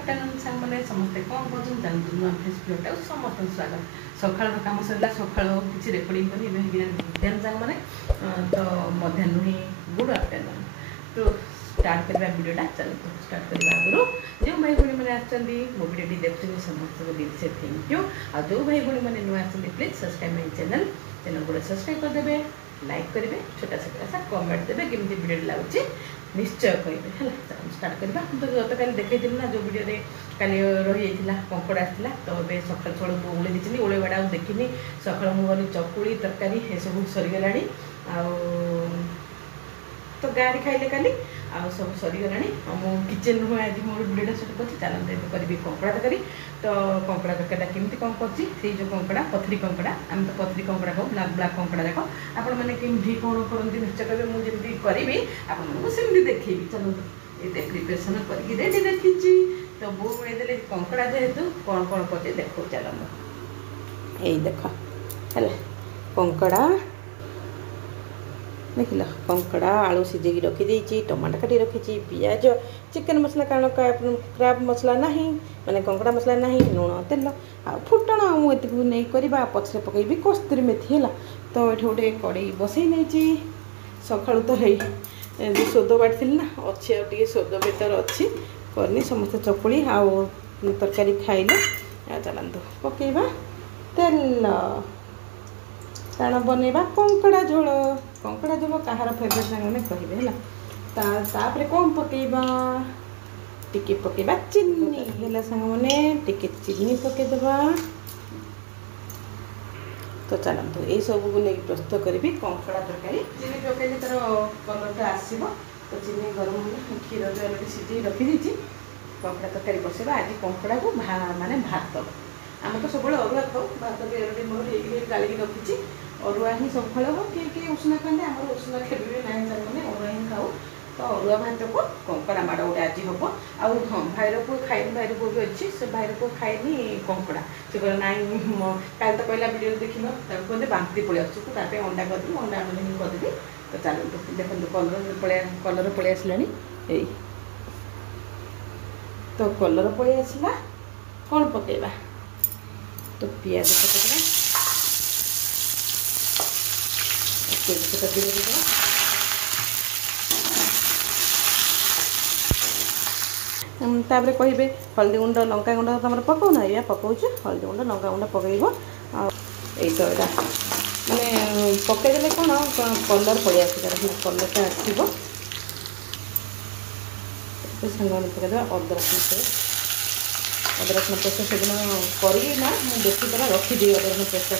Afternoon सांग मैंने समस्ते कौन कर जानते नुआ फ्रेश भिडियो समस्त स्वागत सकाल कम सरला सका किसी रेकर्डिंग कर मध्याह्न सांग मैंने तो मध्याह्न ही गुड आफ्टरनून तो स्टार्ट करवा वीडियोटा चलते स्टार्ट करने आगु जो भाई भाई मैंने आसछंदी मो वीडियो देखते समस्त को दिल से थैंक यू आ जो भाई भाई मैंने नुआ आसछंदी प्लीज सब्सक्राइब माय चैनल को सब्सक्राइब करदे लाइक करेंगे छोटा सा कमेंट देवे केमती वीडियो लगुच निश्चय कहे है स्टार्ट करवा तो गत काली देखी ना जो वीडियो काली रही कंकड़ा आसाला तो ये सकाल छड़ ओले देती ओलेवाड़ा देखनी सकाल मुझे चकुड़ी तरकारी ये सब सरीगला तो गाड़ी खाइले काली सब सरीगला मो किचन रू आज मोर वीडियो शूट कर चलते करी कंकड़ा तरकारी तो कंकड़ा तरकारी केमती कौन कर जो कंकड़ा पथरी कंकड़ा आम तो पथरी कंकड़ा खाऊ ब्लाक ब्लाक कंकड़ा जाक आपण मैंने केमती कौन करती निश्चय करेंगे मुझे करी आपमती देखी चलते ये प्रिपेरेसन करके रेडी रखी तो बो बड़े कंकड़ा जेहेतु कौन कौन कर देखो चल यही देख है कंकड़ा देख ल कंकड़ा आलू सीझे रखीदे टमाटो काटी रखी पियाज चिकेन मसला कारण क्राब मसला ना माने कंकड़ा मसला ना लुण तेल आ फुटण मुझे नहीं करवा पछे पकईबी कस्तूरी मेथी है तो ये गोटे कड़े बसई नहीं सका तो है सोद बाटी ना अच्छे टे सोद बेटर अच्छी करनी समस्त चकुड़ी आउ तरकारी खाइले चलतु पकईबा तेल काण बनइबा कंकड़ा झोल कहार फेवरेट सामने कहे है तापर कौन पकईबा टिके पकईबा चीनी है सांग मैंने टिके चीनी पकईदबा तो चलतु ये सब को नहीं प्रस्तुत करी कंकड़ा तरकारी चीनी पकईले तार कलरटा आसो तो चीनी गरम होने क्षीर जो अलरेडी सीझे रखीदी कंकड़ा तरकारी बसेबा आज कंकड़ा को माने भात आम तो सब अरुआ खाऊ भात भी अलरेडी मोर गाड़ी रखी अरुआ ही सब फल हो किए उषुना खाते आम उषुना खेबी ना मैंने अरुआ ही खाऊ तो अरुआ भात को कंकड़ा माड़ गोटे आज हम आउ हाँ भाईर पुओ खाइनी भाईर पुओ भी अच्छी से भाईर पुओ खाइनी कंकड़ा से कह ना कल तो पहला वीडियो देख कहते बांती पलि आसू तो अंडा करदेवी अंडा आमलेट ही करदेवी तो चलते देखो कलर पलि आसला तो कलर पलि आसला कौन पकईबा तो पियाज पकड़ा तेजपत्ता दिए तापर कहे हल्दी गुंड लंका गुंड तुम पकाउना या पकाच हल्दी गुंड लंका गुंड पकड़ यही तो यहाँ मैंने पकईदे कौन कलर पलि आस कलरटा आसो सांग पकईदे अदा रसुण पेस्ट से दिन करना बेसी तरह रखीदी अदा रसुण पेस्ट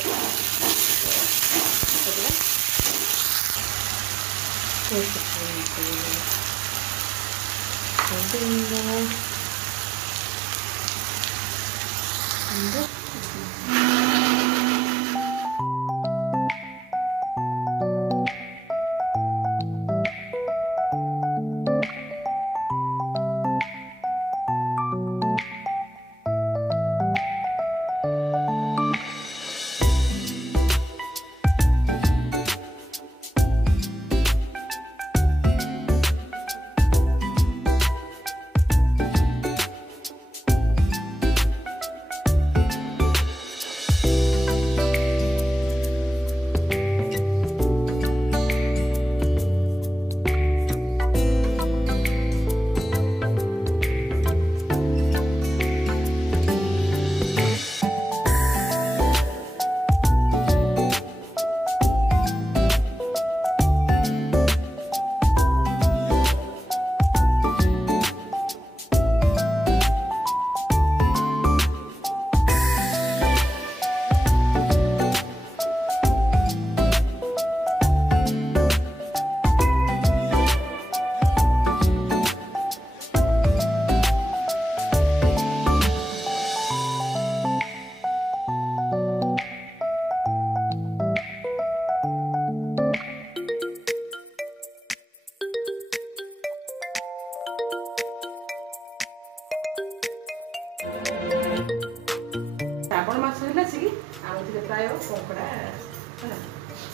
श्रावण मास है सी आनी प्राय कंकड़ा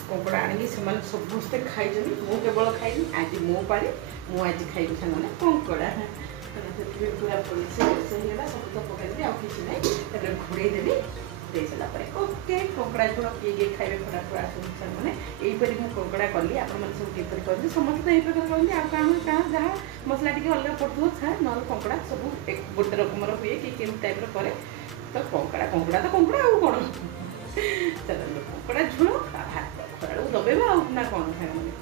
कंकड़ा आनिकी समस्ते खाई मु केवल खाई आज मो पाड़ी मुझे खाई सामने कंकड़ा से पूरा पुलिस रोषेईगला सब तो पकड़ी आ कि नहीं घोड़े देवी दे सारा ओके कंकड़ा झोल किए खाइबे फटा फटा सब मैंने यहीपर मुझे कंकड़ा कली आप सब किपर कर समस्त यही प्रकार करते आ क्या जहाँ मसला टी अलग पड़ो था ना कंकड़ा सब गोटे रकम हुए कि केम टाइप करे तो कंकड़ा कंकड़ा तो कंकड़ा आउ कौन चलो कंकड़ा झोल खरा दबेबा ना कौन मैंने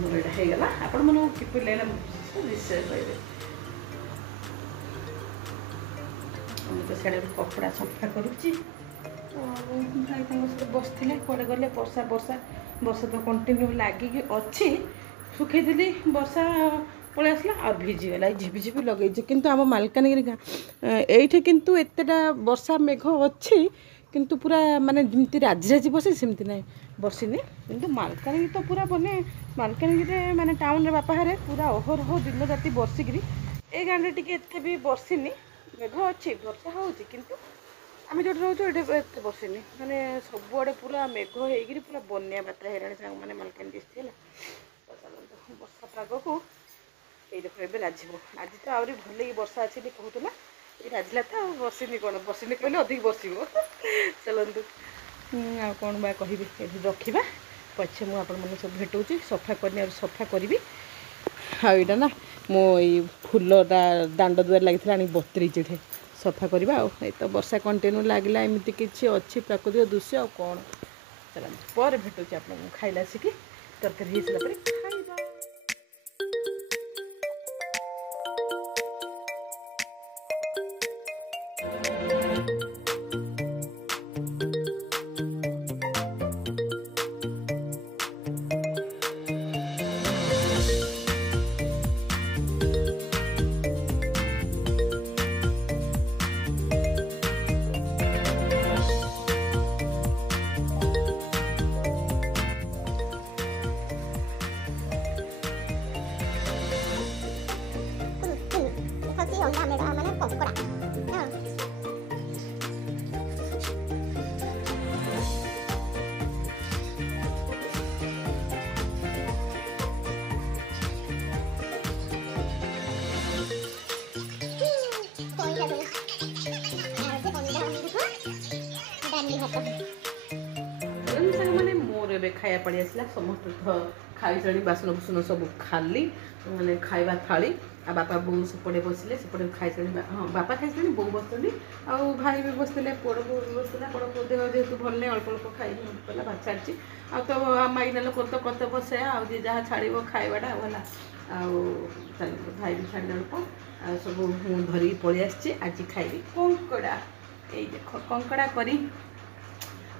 मोर यहाँ होगा आपण मन किपर लगे निश्चय कहते तो साढ़े कपड़ा सफा करुच्ची भाई सहित बसते कड़े गले वर्षा वर्षा वर्षा तो कंटिन्यू लगिकी अच्छी सुखे दिली वर्षा पलि आसला और भिजिगला झिपिझिपि लगे किंतु आम मालकानगिरी गाँ ये किंतु एतेटा वर्षा मेघ अच्छी किंतु पूरा माने जमी राजी बसे सेमती ना बसनी किंतु मालकानगिरी तो पूरा बने मालकानगिरी माने टाउन रे बापा रे पूरा अहरह दिन राति बसिकी ए गाँव टी एत भी बसनी मेघ अच्छी वर्षा होची किंतु आम जो रोचे ये बसनी मैंने सबुआड़े पूरा मेघ होगी पूरा बन्या बात्रा है सांग मैंने मालकानगिरी है वर्षा पाग को ये देख ए राजब आज तो आहरी भल वर्षा अच्छी कहूला ये राजिला तो बसनी कौन बसनी कहले अधिक बसो चलतु आ कौन बा कह रखा पछे मुझे सब भेटूँ सफा करनी और सफा करी आईटा ना मो फुलटा दांड दुआर लगी बतरी चिठे सफा करवा तो वर्षा कंटिन्यू लगला एमती किसी अच्छी प्राकृतिक दृश्य आ कौन चल पर भेटूँ आप खाइला आसिकी तरकारी हो सारा खाइबा मैंने मोर ए खाया पड़ी आसला समस्त खाई सारी बासन बुसन सब खाली मैंने खाଇବା थाली आ बापा बो सेपटे बसिले सेपटे खाई सारी हाँ बापा खाई सारी बो बसते आ भाई भी बसते पड़ बो भी बसला पड़ बो देह जेहतु भल नहीं अल्प अल्प खाई पड़ा भात छाड़ी आ तो माइना लोक तो कत बसे आ जहाँ छाड़ खाइबाटा है भाई भी छाड़ अल्प आ सब धरिकी पलि आसी आज खाइबी कंकड़ा ये देख कंकड़ा करी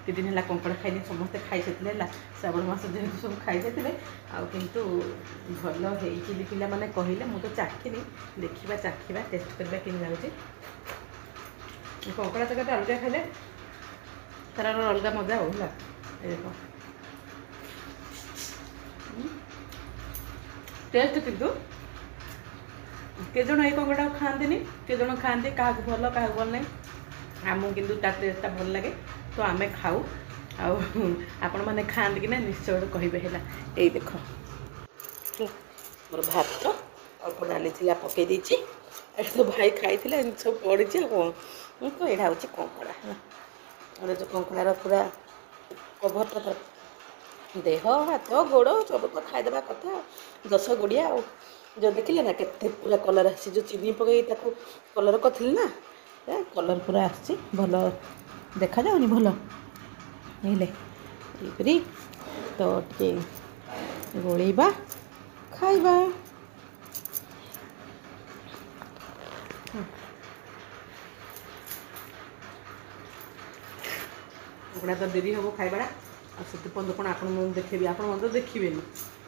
दी दिन है कंकड़ा खाई समस्ते खाई सारे श्रावण मास जेहतु सब खाई सारे आंतु भल होली पिला मैंने कहले मुझे तो चाखिनी देखा चाखा टेस्ट करवा कि लगे कंकड़ा तक अलग खाले तार अलग मजा हो देख टेस्ट किंतु के जन ये कंकड़ा खाते के जन खाते क्या भल क्या भल ना आमको किंतु टेस्टा भल लगे तो आमे खाऊ आपण मैंने खाते कि ना निश्चय कहे है यही देख मोर भात अल्प डाली थी पकई देती तो भाई खाई सब पड़ी कौन तो यहाँ हूँ कंकड़ा जो कंकड़ार पूरा कभरटा देह हाथ गोड़ सब तो खाईदेवा कथा 10 गुड़िया जो देखिले ना केते पूरा कलर आसी जो चीनी पकई कलर करी ना कलर पूरा आसी भल देखा जाऊनी भल यहीपरी तो टे गोलेबा खाइबा कुकड़ा तो डेरी हम खाइबाटा से पर्यटन कौन आप देखेबी आप देखिए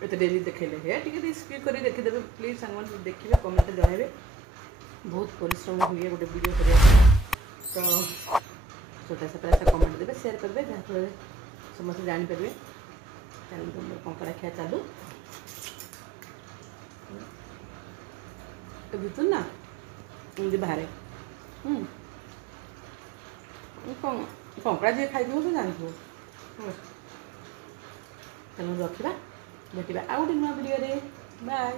ये डेली देखेले हे टी स्किप कर देखीदे प्लीज सांग देखिए कमेंट जनइबे बहुत परिश्रम हुए गोटे वीडियो कर तो छोटा सा प्राइस कमेंट देवे शेयर करेंगे जहाँफल समस्त जापर चलो कंकड़ा खिया चालू तो भीतर ना एमती बाहर कंकड़ा जी खाई तो जानते चलो रखा भेटा आउ गोटे नुआ वीडियो बाय।